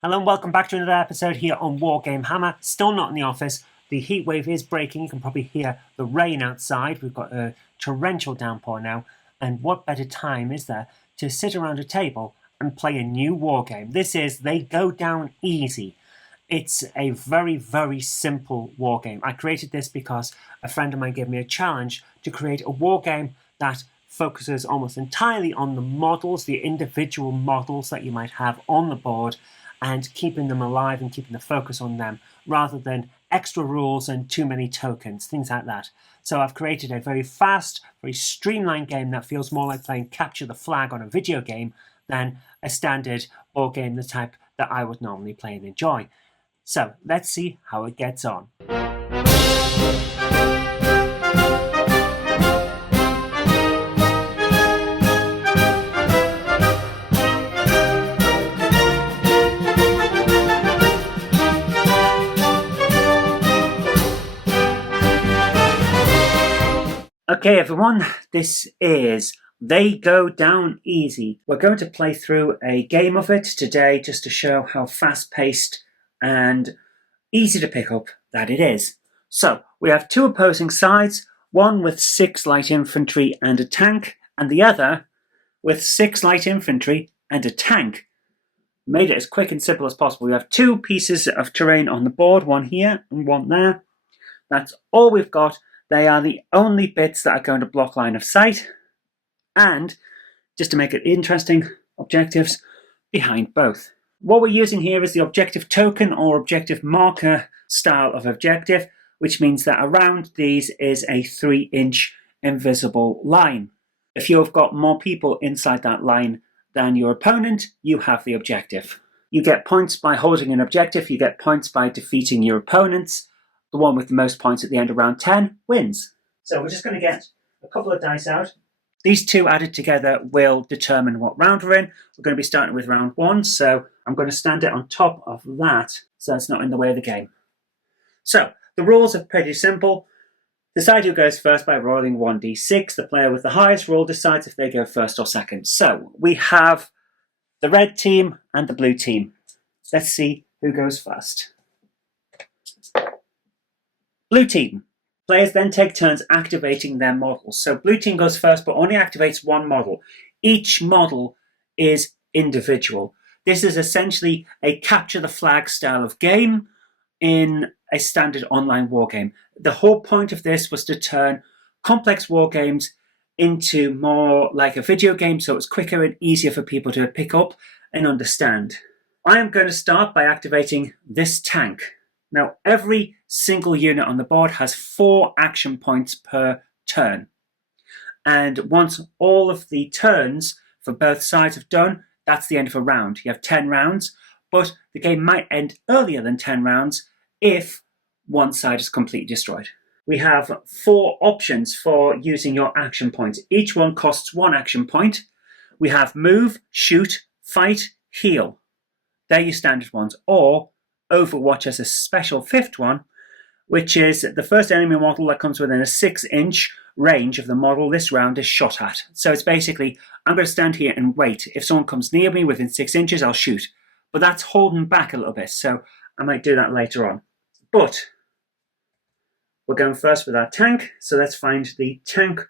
Hello and welcome back to another episode here on WarGame Hammer. Still not in the office. The heat wave is breaking. You can probably hear the rain outside. We've got a torrential downpour now. And what better time is there to sit around a table and play a new WarGame? This is They Go Down Easy. It's a very, very simple WarGame. I created this because a friend of mine gave me a challenge to create a WarGame that focuses almost entirely on the models, the individual models that you might have on the board, and keeping them alive and keeping the focus on them rather than extra rules and too many tokens, things like that. So I've created a very fast, very streamlined game that feels more like playing Capture the Flag on a video game than a standard board game, the type that I would normally play and enjoy. So let's see how it gets on. Okay everyone, this is They Go Down Easy. We're going to play through a game of it today just to show how fast-paced and easy to pick up that it is. So, we have two opposing sides, one with 6 light infantry and a tank, and the other with 6 light infantry and a tank. Made it as quick and simple as possible. We have 2 pieces of terrain on the board, one here and one there. That's all we've got. They are the only bits that are going to block line of sight, and just to make it interesting, objectives behind both. What we're using here is the objective token or objective marker style of objective, which means that around these is a 3-inch invisible line. If you have got more people inside that line than your opponent, you have the objective. You get points by holding an objective, you get points by defeating your opponents. The one with the most points at the end of round 10 wins. So we're just going to get a couple of dice out. These two added together will determine what round we're in. We're going to be starting with round 1, so I'm going to stand it on top of that so it's not in the way of the game. So, the rules are pretty simple. Decide who goes first by rolling 1d6. The player with the highest roll decides if they go first or second. So, we have the red team and the blue team. Let's see who goes first. Blue team. Players then take turns activating their models. So blue team goes first, but only activates one model. Each model is individual. This is essentially a capture the flag style of game in a standard online war game. The whole point of this was to turn complex war games into more like a video game, so it's quicker and easier for people to pick up and understand. I am going to start by activating this tank. Now, every single unit on the board has 4 action points per turn. And once all of the turns for both sides have done, that's the end of a round. You have 10 rounds, but the game might end earlier than 10 rounds if one side is completely destroyed. We have 4 options for using your action points. Each one costs 1 action point. We have move, shoot, fight, heal. They're your standard ones. Or Overwatch as a special 5th one, which is the first enemy model that comes within a 6-inch range of the model this round is shot at. So it's basically, I'm going to stand here and wait. If someone comes near me within 6 inches, I'll shoot. But that's holding back a little bit, so I might do that later on. But we're going first with our tank, so let's find the tank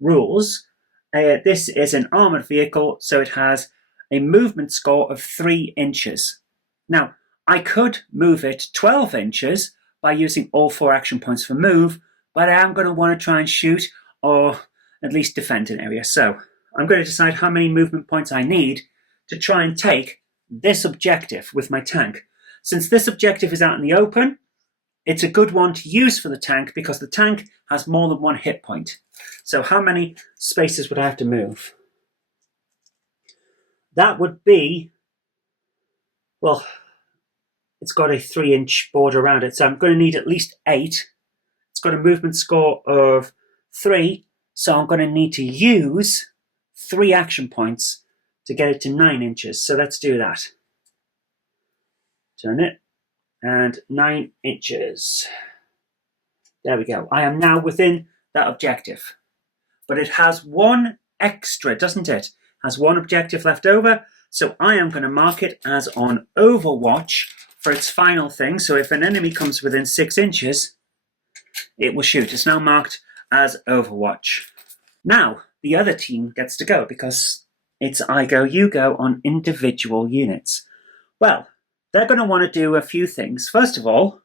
rules. This is an armoured vehicle, so it has a movement score of 3 inches. Now, I could move it 12 inches by using all 4 action points for move, but I am going to want to try and shoot or at least defend an area. So I'm going to decide how many movement points I need to try and take this objective with my tank. Since this objective is out in the open, it's a good one to use for the tank because the tank has more than 1 hit point. So how many spaces would I have to move? That would be, well, it's got a 3-inch border around it, so I'm going to need at least 8. It's got a movement score of 3, so I'm going to need to use 3 action points to get it to 9 inches. So let's do that. Turn it, and 9 inches. There we go. I am now within that objective. But it has 1 extra, doesn't it? Has 1 objective left over, So I am going to mark it as on Overwatch for its final thing. So if an enemy comes within 6 inches, it will shoot. It's now marked as Overwatch. Now, the other team gets to go because it's I go, you go on individual units. Well, they're going to want to do a few things. First of all,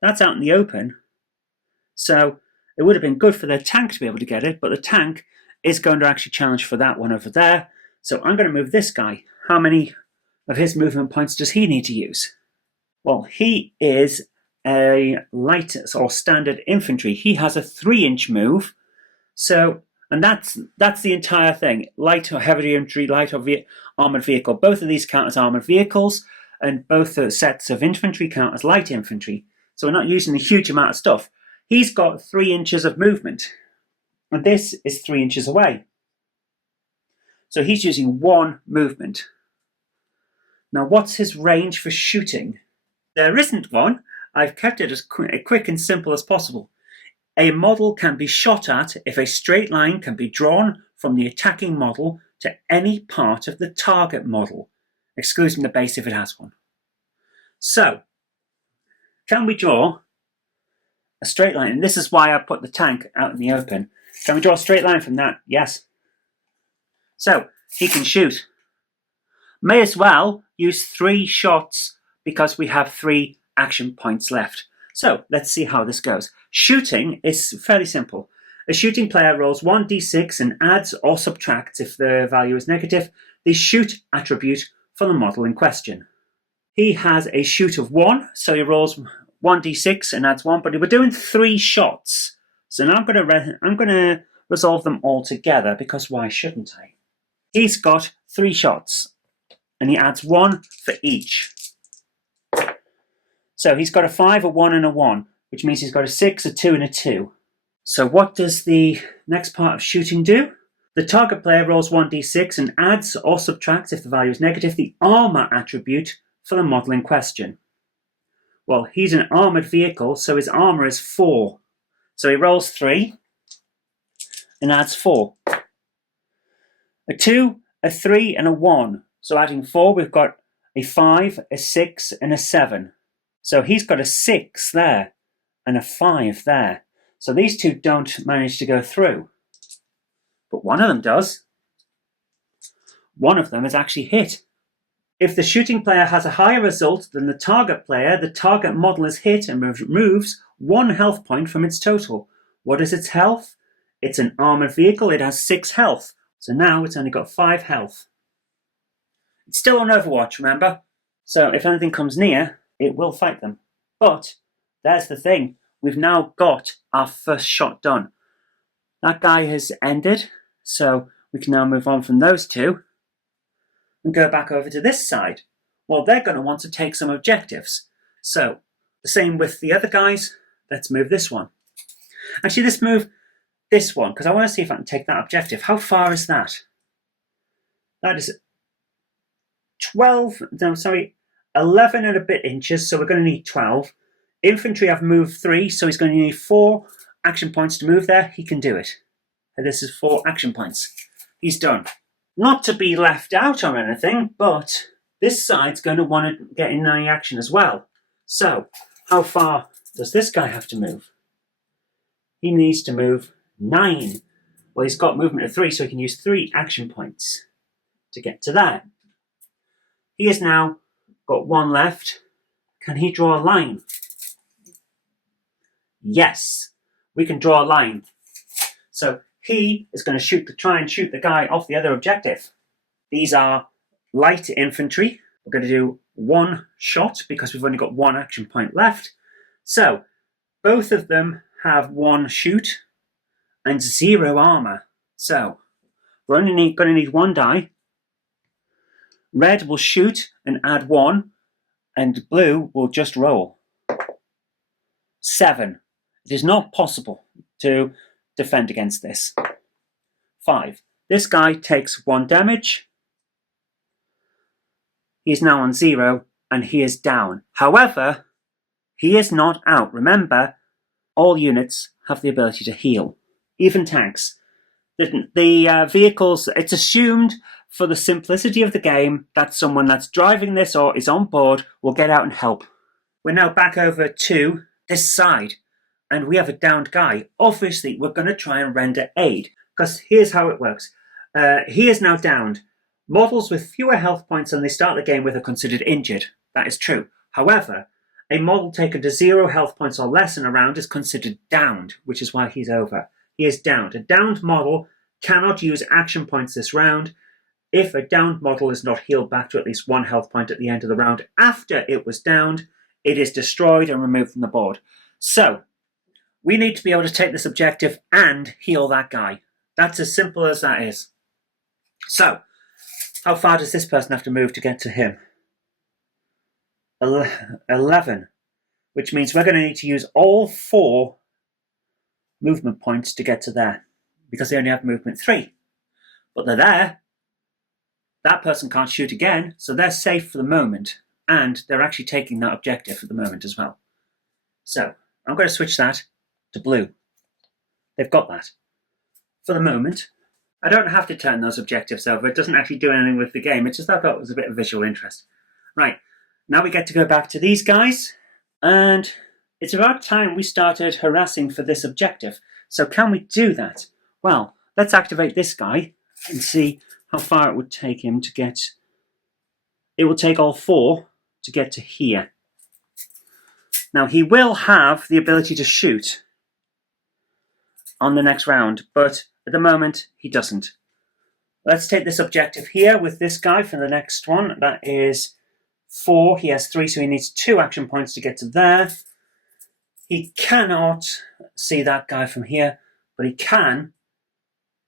that's out in the open. So it would have been good for their tank to be able to get it, but the tank is going to actually challenge for that one over there. So I'm going to move this guy. How many of his movement points does he need to use? Well, he is a light or standard infantry. He has a 3-inch move. So, and that's the entire thing. Light or heavy infantry, light or armored vehicle. Both of these count as armored vehicles, and both the sets of infantry count as light infantry. So we're not using a huge amount of stuff. He's got 3 inches of movement, and this is 3 inches away. So he's using 1 movement. Now, what's his range for shooting? There isn't one. I've kept it as quick and simple as possible. A model can be shot at if a straight line can be drawn from the attacking model to any part of the target model, excluding the base if it has one. So, can we draw a straight line? And this is why I put the tank out in the open. Can we draw a straight line from that? Yes. So, he can shoot. May as well use 3 shots because we have 3 action points left. So, let's see how this goes. Shooting is fairly simple. A shooting player rolls 1d6 and adds or subtracts, if the value is negative, the shoot attribute for the model in question. He has a shoot of 1, so he rolls 1d6 and adds 1, but we're doing 3 shots. So now I'm going to resolve them all together, because why shouldn't I? He's got 3 shots, and he adds 1 for each. So he's got a 5, a 1, and a 1, which means he's got a 6, a 2, and a 2. So what does the next part of shooting do? The target player rolls 1d6 and adds or subtracts, if the value is negative, the armor attribute for the model in question. Well, he's an armored vehicle, so his armor is 4. So he rolls 3 and adds 4. A 2, a 3, and a 1. So adding 4, we've got a 5, a 6, and a 7. So he's got a 6 there and a 5 there. So these two don't manage to go through. But one of them does. One of them is actually hit. If the shooting player has a higher result than the target player, the target model is hit and removes 1 health point from its total. What is its health? It's an armored vehicle. It has 6 health. So now it's only got 5 health. It's still on Overwatch, remember? So if anything comes near, it will fight them. But there's the thing. We've now got our first shot done. That guy has ended, so we can now move on from those two and go back over to this side. Well, they're going to want to take some objectives. So the same with the other guys. Let's move this one. Actually, let's move this one, because I want to see if I can take that objective. How far is that? That is 11 and a bit inches, so we're going to need 12. Infantry, I've moved 3, so he's going to need 4 action points to move there. He can do it. And this is 4 action points. He's done. Not to be left out or anything, but this side's going to want to get in any action as well. So, how far does this guy have to move? He needs to move 9. Well, he's got movement of 3, so he can use 3 action points to get to there. He has now got 1 left. Can he draw a line? Yes, we can draw a line. So he is going to try and shoot the guy off the other objective. These are light infantry. We're going to do 1 shot because we've only got 1 action point left. So both of them have 1 shoot and 0 armor. So we're only going to need 1 die. Red will shoot and add 1, and blue will just roll. 7. It is not possible to defend against this. 5. This guy takes 1 damage. He is now on 0, and he is down. However, he is not out. Remember, all units have the ability to heal, even tanks. The vehicles, it's assumed for the simplicity of the game, that someone that's driving this or is on board will get out and help. We're now back over to this side, and we have a downed guy. Obviously, we're going to try and render aid, because here's how it works. He is now downed. Models with fewer health points than they start the game with are considered injured. That is true. However, a model taken to 0 health points or less in a round is considered downed, which is why he's over. He is downed. A downed model cannot use action points this round. If a downed model is not healed back to at least 1 health point at the end of the round after it was downed, it is destroyed and removed from the board. So, we need to be able to take this objective and heal that guy. That's as simple as that is. So, how far does this person have to move to get to him? 11, which means we're going to need to use all 4 movement points to get to there, because they only have movement 3. But they're there. That person can't shoot again, so they're safe for the moment, and they're actually taking that objective for the moment as well. So, I'm going to switch that to blue. They've got that. For the moment, I don't have to turn those objectives over. It doesn't actually do anything with the game. It's just I thought it was a bit of visual interest. Right, now we get to go back to these guys, and it's about time we started harassing for this objective. So can we do that? Well, let's activate this guy and see how far it would take him to get. It will take all 4 to get to here. Now he will have the ability to shoot on the next round, but at the moment he doesn't. Let's take this objective here with this guy for the next one. That is 4. He has 3, so he needs 2 action points to get to there. He cannot see that guy from here, but he can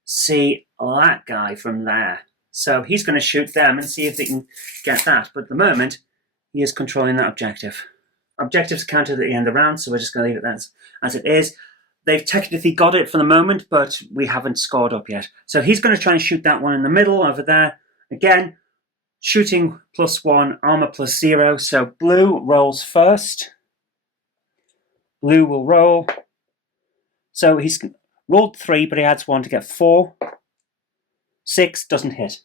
see that guy from there. So he's going to shoot them and see if they can get that. But at the moment, he is controlling that objective. Objectives counted at the end of the round, so we're just going to leave it as it is. They've technically got it for the moment, but we haven't scored up yet. So he's going to try and shoot that one in the middle over there. Again, shooting +1, armor +0. So blue rolls first. Blue will roll. So he's rolled 3, but he adds 1 to get 4. 6 doesn't hit.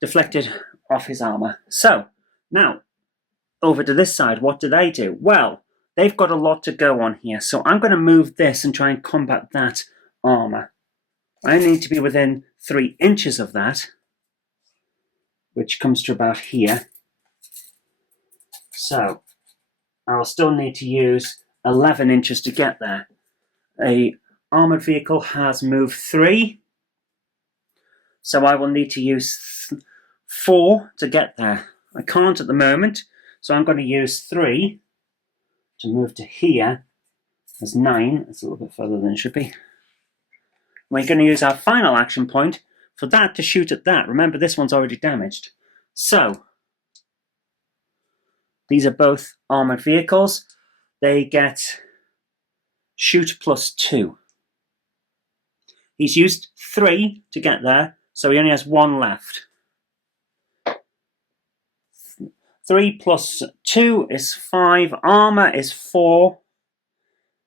Deflected off his armor. So now over to this side, what do? Well, they've got a lot to go on here. So I'm going to move this and try and combat that armor. I need to be within 3 inches of that, which comes to about here. So I'll still need to use 11 inches to get there. A armored vehicle has move 3, so I will need to use 4 to get there. I can't at the moment, so I'm going to use 3 to move to here. There's 9. It's a little bit further than it should be. We're going to use our final action point for that to shoot at that. Remember, this one's already damaged. So these are both armored vehicles. They get shoot +2. He's used 3 to get there, so he only has 1 left. 3 + 2 is 5. Armor is 4.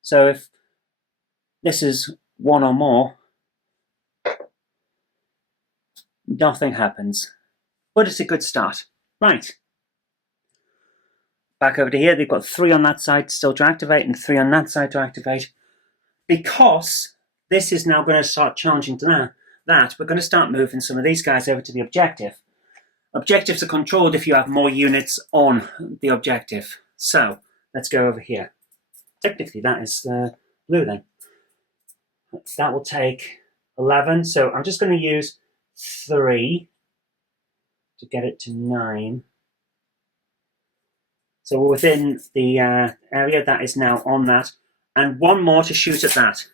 So if this is 1 or more, nothing happens. But it's a good start. Right. Back over to here, they've got 3 on that side still to activate and 3 on that side to activate. Because this is now going to start challenging to that, we're going to start moving some of these guys over to the objective. Objectives are controlled if you have more units on the objective. So let's go over here. Technically, that is blue then. That will take 11. So I'm just going to use 3 to get it to 9. So we're within the area that is now on that. And 1 more to shoot at that.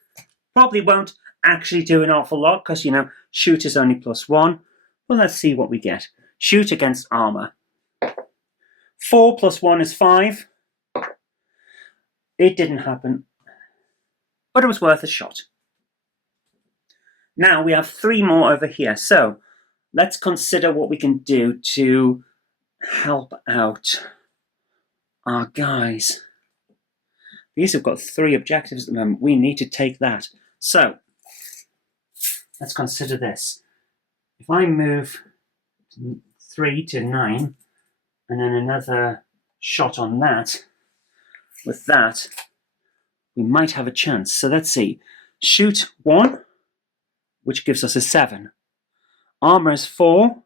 Probably won't actually do an awful lot because, shoot is only +1. But let's see what we get. Shoot against armor. 4 + 1 is 5. It didn't happen. But it was worth a shot. Now we have 3 more over here. So let's consider what we can do to help out our guys. These have got 3 objectives at the moment. We need to take that. So let's consider this. if I move 3 to 9, and then another shot on that, with that, we might have a chance. So let's see. Shoot 1, which gives us a 7. Armor is 4.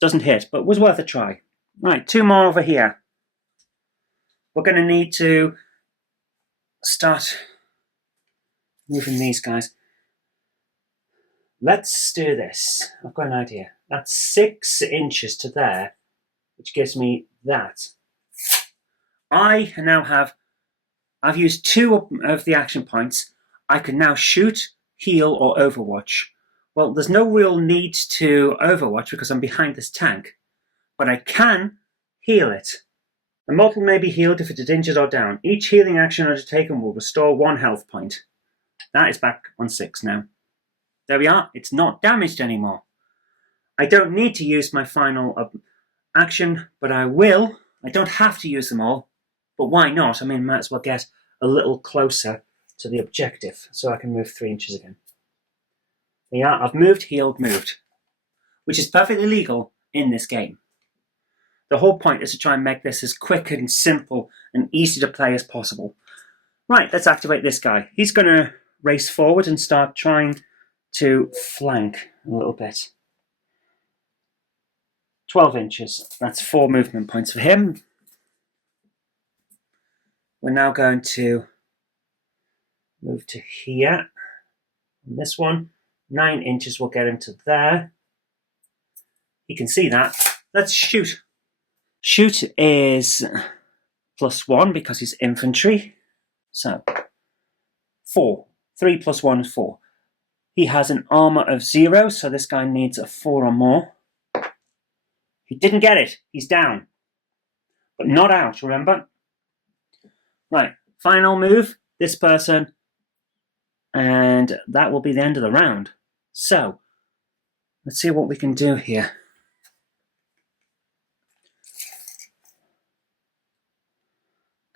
Doesn't hit, but was worth a try. Right, 2 more over here. We're going to need to start moving these guys. Let's do this. I've got an idea. That's 6 inches to there, which gives me that. I now have, I've used 2 of the action points. I can now shoot, heal, or overwatch. Well, there's no real need to overwatch because I'm behind this tank, but I can heal it. The model may be healed if it is injured or down. Each healing action undertaken will restore 1 health point. That is back on 6 now. There we are. It's not damaged anymore. I don't need to use my final action, but I will. I don't have to use them all, but why not? I mean, might as well get a little closer to the objective so I can move 3 inches again. There you are. I've moved, healed, moved, which is perfectly legal in this game. The whole point is to try and make this as quick and simple and easy to play as possible. Right, let's activate this guy. He's going to race forward and start trying to flank a little bit. 12 inches. That's 4 movement points for him. We're now going to move to here. And this one, 9 inches will get him to there. You can see that. Let's shoot. Shoot is +1 because he's infantry. So 4. 3 + 1 is 4. He has an armor of 0, so this guy needs a 4 or more. He didn't get it. He's down. But not out, remember? Right, final move. This person. And that will be the end of the round. So, let's see what we can do here.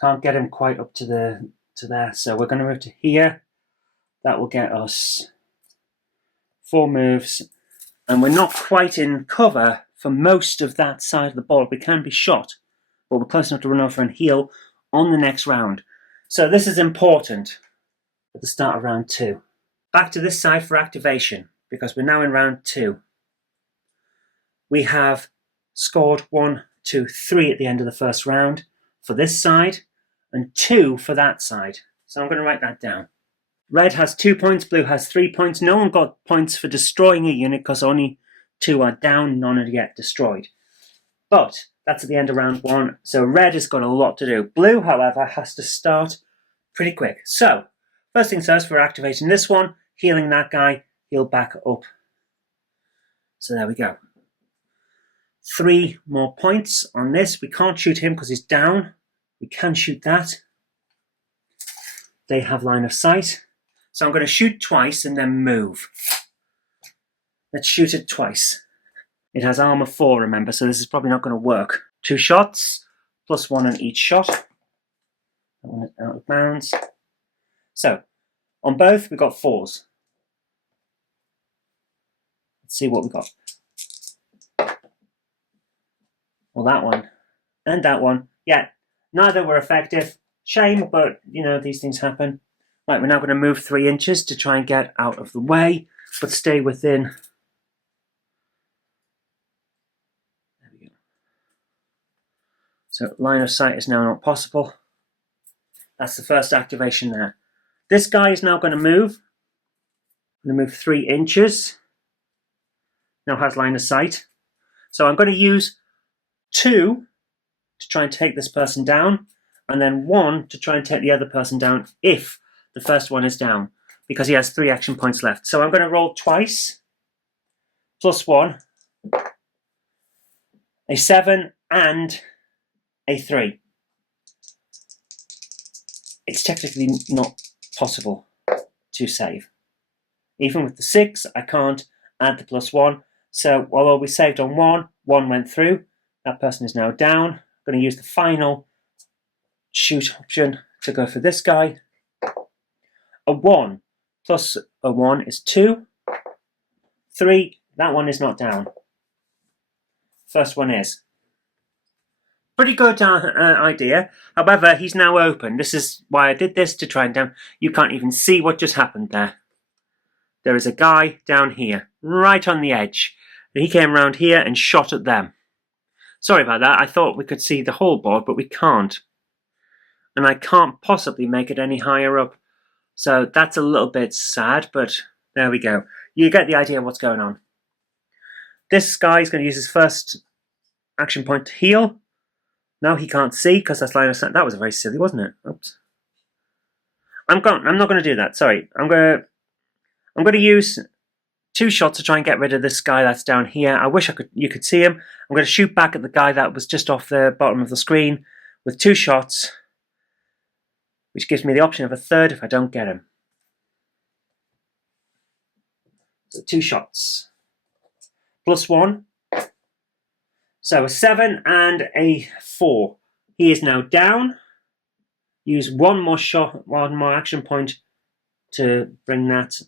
Can't get him quite up to there, so we're going to move to here. That will get us 4 moves, and we're not quite in cover for most of that side of the board. We can be shot, but we're close enough to run over and heal on the next round. So this is important at the start of round 2. Back to this side for activation, because we're now in round 2. We have scored 1, 2, 3 at the end of the first round for this side, and 2 for that side. So I'm going to write that down. Red has 2 points, blue has 3 points. No one got points for destroying a unit because only 2 are down, none are yet destroyed. But that's at the end of round 1, so red has got a lot to do. Blue, however, has to start pretty quick. So, first things first, we're activating this one, healing that guy, heal back up. So there we go. 3 more points on this. We can't shoot him because he's down. We can shoot that. They have line of sight. So I'm going to shoot twice and then move. Let's shoot it twice. It has armor 4, remember, so this is probably not going to work. 2 shots, +1 on each shot. That one is out of bounds. So, on both, we've got 4s. Let's see what we've got. Well, that one and that one. Yeah, neither were effective. Shame, but, you know, these things happen. Right, we're now going to move 3 inches to try and get out of the way, but stay within. There we go. So line of sight is now not possible. That's the first activation there. This guy is now going to move. I'm going to move 3 inches. Now has line of sight. So I'm going to use 2 to try and take this person down, and then 1 to try and take the other person down if the first one is down, because he has 3 action points left. So I'm going to roll twice, +1, a 7 and a 3. It's technically not possible to save. Even with the 6, I can't add the +1. So although we saved on 1, 1 went through. That person is now down. I'm going to use the final shoot option to go for this guy. A 1 plus a 1 is 2. 3 That one is not down. First one is. Pretty good idea. However, he's now open. This is why I did this, to try and down. You can't even see what just happened there. There is a guy down here, right on the edge. And he came around here and shot at them. Sorry about that. I thought we could see the whole board, but we can't. And I can't possibly make it any higher up. So that's a little bit sad, but there we go. You get the idea of what's going on. This guy is going to use his first action point to heal. No, he can't see because that's line of sight. That was very silly, wasn't it? Oops. I'm not going to do that. Sorry. I'm going to use 2 shots to try and get rid of this guy that's down here. I wish you could see him. I'm going to shoot back at the guy that was just off the bottom of the screen with 2 shots, which gives me the option of a third if I don't get him. So 2 shots. +1. So a 7 and a 4. He is now down. Use one more action point to bring that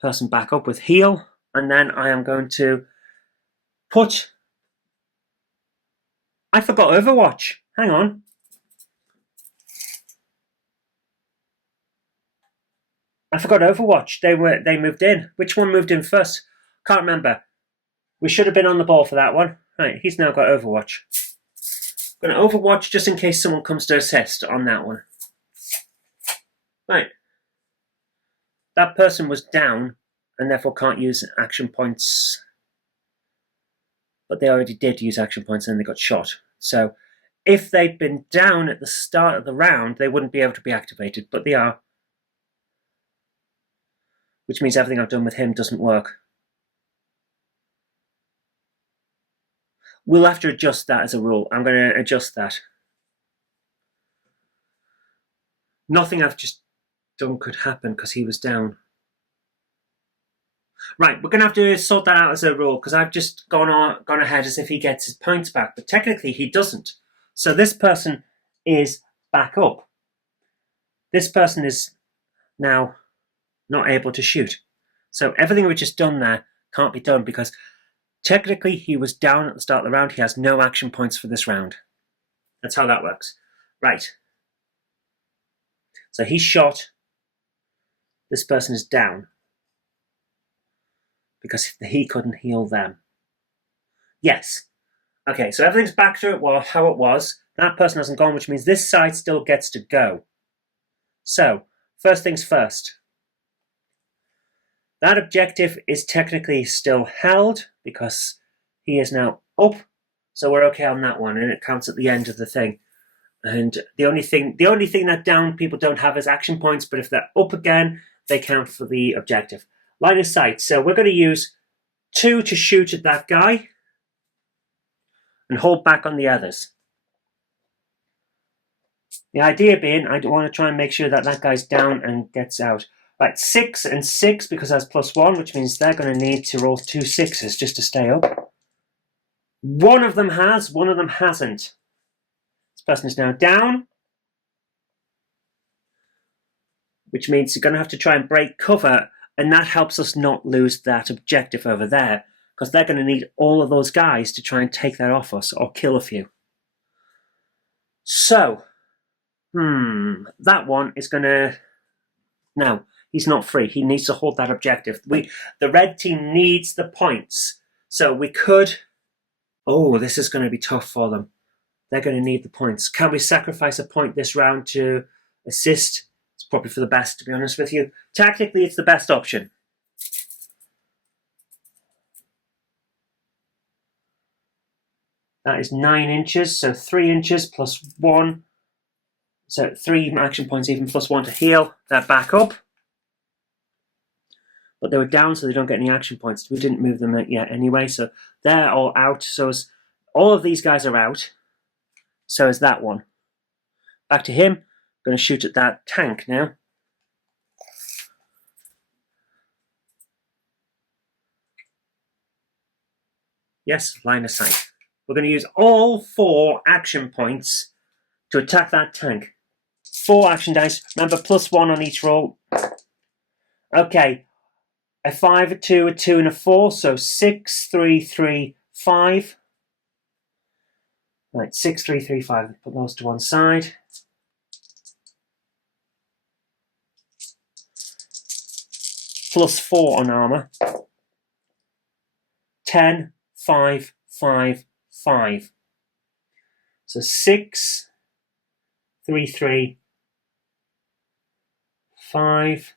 person back up with heal. And then I am going to put... I forgot Overwatch. Hang on. I forgot Overwatch. They moved in. Which one moved in first? Can't remember. We should have been on the ball for that one. Right, he's now got Overwatch. I'm going to Overwatch just in case someone comes to assist on that one. Right. That person was down and therefore can't use action points. But they already did use action points and they got shot. So if they'd been down at the start of the round, they wouldn't be able to be activated, but they are. Which means everything I've done with him doesn't work. We'll have to adjust that as a rule. I'm going to adjust that. Nothing I've just done could happen because he was down. Right, we're going to have to sort that out as a rule because I've just gone ahead as if he gets his points back, but technically he doesn't. So this person is back up. This person is now not able to shoot. So everything we've just done there can't be done because technically he was down at the start of the round. He has no action points for this round. That's how that works. Right. So he's shot. This person is down because he couldn't heal them. Yes. Okay, so everything's back to how it was. That person hasn't gone, which means this side still gets to go. So, first things first. That objective is technically still held because he is now up. So we're okay on that one, and it counts at the end of the thing. And the only thing that down people don't have is action points, but if they're up again, they count for the objective. Line of sight. So we're going to use 2 to shoot at that guy and hold back on the others. The idea being, I want to try and make sure that that guy's down and gets out. Right, 6 and 6 because that's +1, which means they're going to need to roll 2 6s just to stay up. One of them has, one of them hasn't. This person is now down, which means you're going to have to try and break cover, and that helps us not lose that objective over there because they're going to need all of those guys to try and take that off us or kill a few. So, that one is going to... Now, he's not free. He needs to hold that objective. The red team needs the points. So we could... Oh, this is going to be tough for them. They're going to need the points. Can we sacrifice a point this round to assist? It's probably for the best, to be honest with you. Tactically, it's the best option. That is 9 inches, so 3 inches plus 1. So 3 action points even plus 1 to heal. They're back up. But they were down, so they don't get any action points. We didn't move them yet anyway, so they're all out. So all of these guys are out. So is that one. Back to him. Going to shoot at that tank now. Yes, line of sight. We're going to use all 4 action points to attack that tank. 4 action dice. Remember, +1 on each roll. Okay. a 5, a 2, a 2, and a 4. So 6, 3, 3, 5. Right, 6, 3, 3, 5. Put those to one side. Plus 4 on armour. 10, 5, 5, 5. So 6, 3, 3, 5,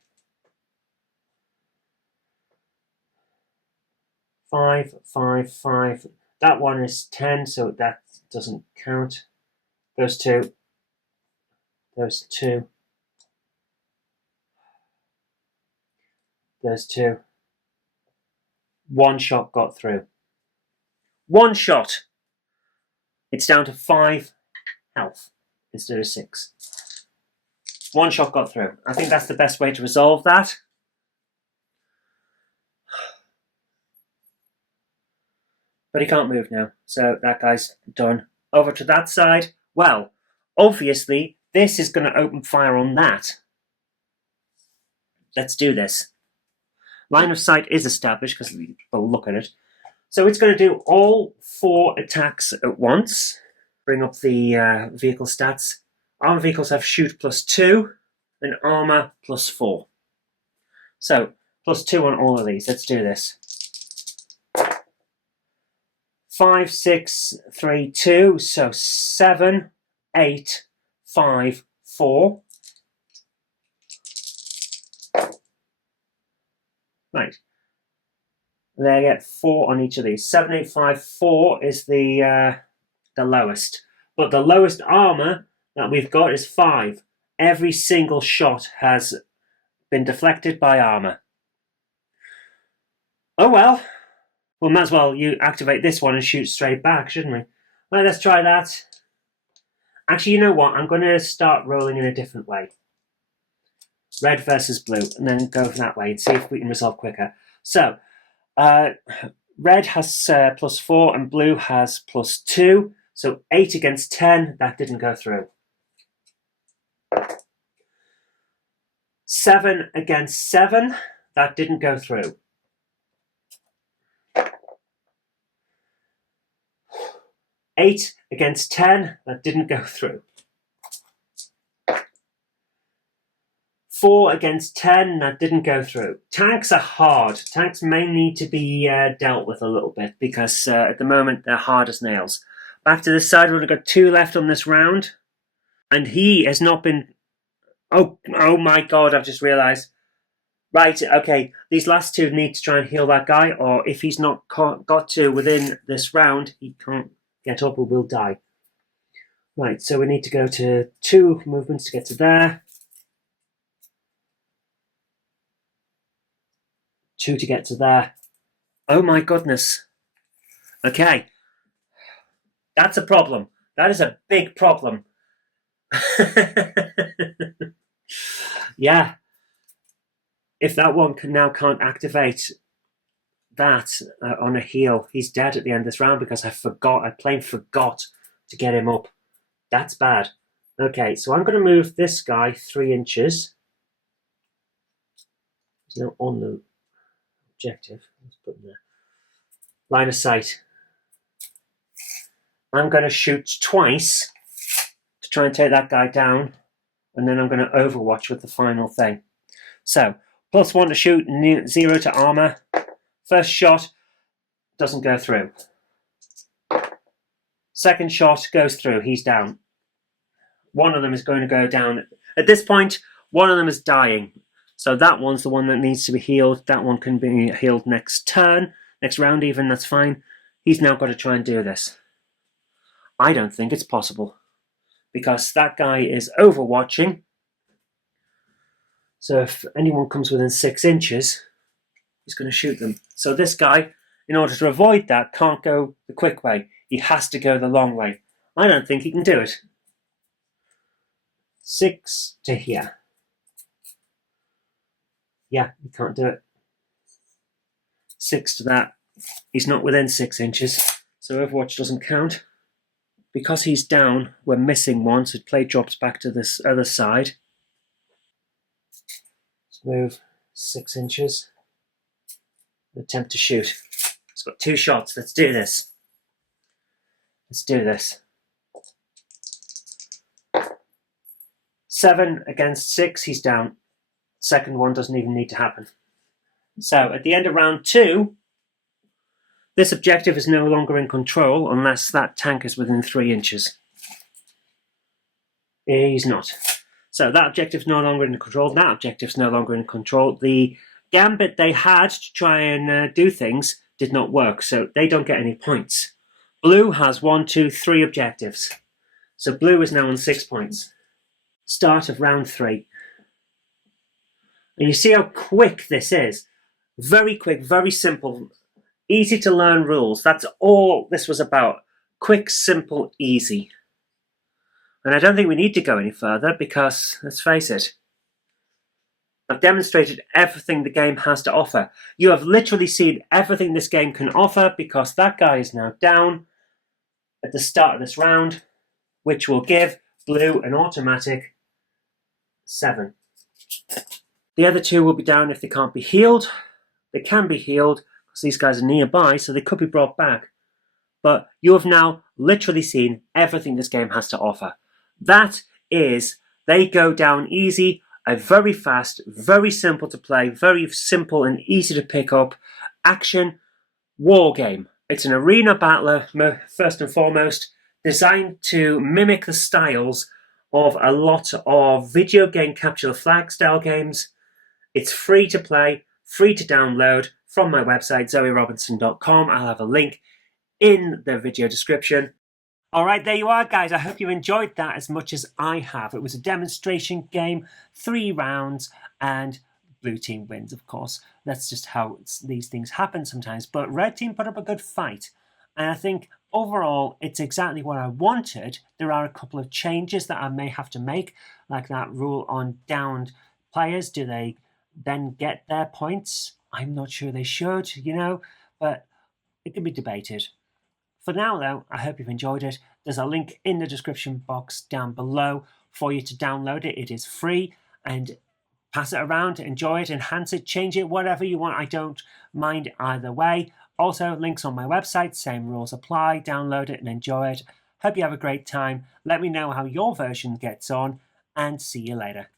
5, 5, 5. That one is 10, so that doesn't count. Those two. Those two. Those two. One shot got through. One shot. It's down to 5 health instead of 6. One shot got through. I think that's the best way to resolve that. But he can't move now, so that guy's done. Over to that side. Well, obviously, this is going to open fire on that. Let's do this. Line of sight is established because we'll look at it. So it's going to do all 4 attacks at once. Bring up the vehicle stats. Armor vehicles have shoot +2 and armor +4. So +2 on all of these. Let's do this. 5, 6, 3, 2. So 7, 8, 5, 4. Right. They get 4 on each of these. 7, 8, 5, 4 is the lowest. But the lowest armor that we've got is 5. Every single shot has been deflected by armor. Oh well. We might as well activate this one and shoot straight back, shouldn't we? Well, let's try that. Actually, you know what? I'm going to start rolling in a different way. Red versus blue, and then go that way and see if we can resolve quicker. So, red has +4 and blue has +2. So 8 against 10, that didn't go through. 7 against 7, that didn't go through. 8 against 10, that didn't go through. 4 against 10, that didn't go through. Tanks are hard. Tanks may need to be dealt with a little bit because at the moment they're hard as nails. Back to this side, we've only got 2 left on this round. And he has not been... Oh my god, I've just realised. Right, okay, these last 2 need to try and heal that guy, or if he's not got to within this round, he can't get up or will die. Right, so we need to go to 2 movements to get to there. 2 to get to there. Oh my goodness. Okay. That's a problem. That is a big problem. Yeah. If that one can't activate that on a heal, he's dead at the end of this round because I plain forgot to get him up. That's bad. Okay, so I'm going to move this guy 3 inches. He's not on the objective. Let's put him there. Line of sight. I'm going to shoot twice to try and take that guy down, and then I'm going to overwatch with the final thing. So, +1 to shoot, 0 to armor. First shot doesn't go through. Second shot goes through, he's down. One of them is going to go down. At this point, one of them is dying. So that one's the one that needs to be healed. That one can be healed next turn, next round even, that's fine. He's now got to try and do this. I don't think it's possible because that guy is overwatching. So if anyone comes within 6 inches, he's going to shoot them. So this guy, in order to avoid that, can't go the quick way. He has to go the long way. I don't think he can do it. 6 to here. Yeah, he can't do it. 6 to that. He's not within 6 inches, so Overwatch doesn't count. Because he's down, we're missing one, so play drops back to this other side. Let's move 6 inches. Attempt to shoot. He's got 2 shots. Let's do this. Let's do this. 7 against 6. He's down. Second one doesn't even need to happen. So at the end of round 2, this objective is no longer in control unless that tank is within 3 inches. He's not. So that objective's no longer in control. That objective's no longer in control. The gambit they had to try and do things did not work, so they don't get any points. Blue has 1, 2, 3 objectives. So blue is now on 6 points. Start of round 3. And you see how quick this is. Very quick, very simple, easy to learn rules. That's all this was about. Quick, simple, easy. And I don't think we need to go any further because, let's face it, I've demonstrated everything the game has to offer. You have literally seen everything this game can offer because that guy is now down at the start of this round, which will give blue an automatic 7. The other 2 will be down if they can't be healed. They can be healed because these guys are nearby, so they could be brought back. But you have now literally seen everything this game has to offer. That is, they go down easy, a very fast, very simple to play, very simple and easy to pick up action war game. It's an arena battler, first and foremost, designed to mimic the styles of a lot of video game capture the flag style games. It's free to play, free to download from my website, zoerobinson.com. I'll have a link in the video description. All right, there you are, guys. I hope you enjoyed that as much as I have. It was a demonstration game, 3 rounds, and blue team wins, of course. That's just how these things happen sometimes. But red team put up a good fight. And I think overall, it's exactly what I wanted. There are a couple of changes that I may have to make, like that rule on downed players. Do they then get their points? I'm not sure they should, but it can be debated. For now, though, I hope you've enjoyed it. There's a link in the description box down below for you to download it. It is free, and pass it around, enjoy it, enhance it, change it, whatever you want. I don't mind either way. Also, links on my website, same rules apply. Download it and enjoy it. Hope you have a great time. Let me know how your version gets on, and see you later.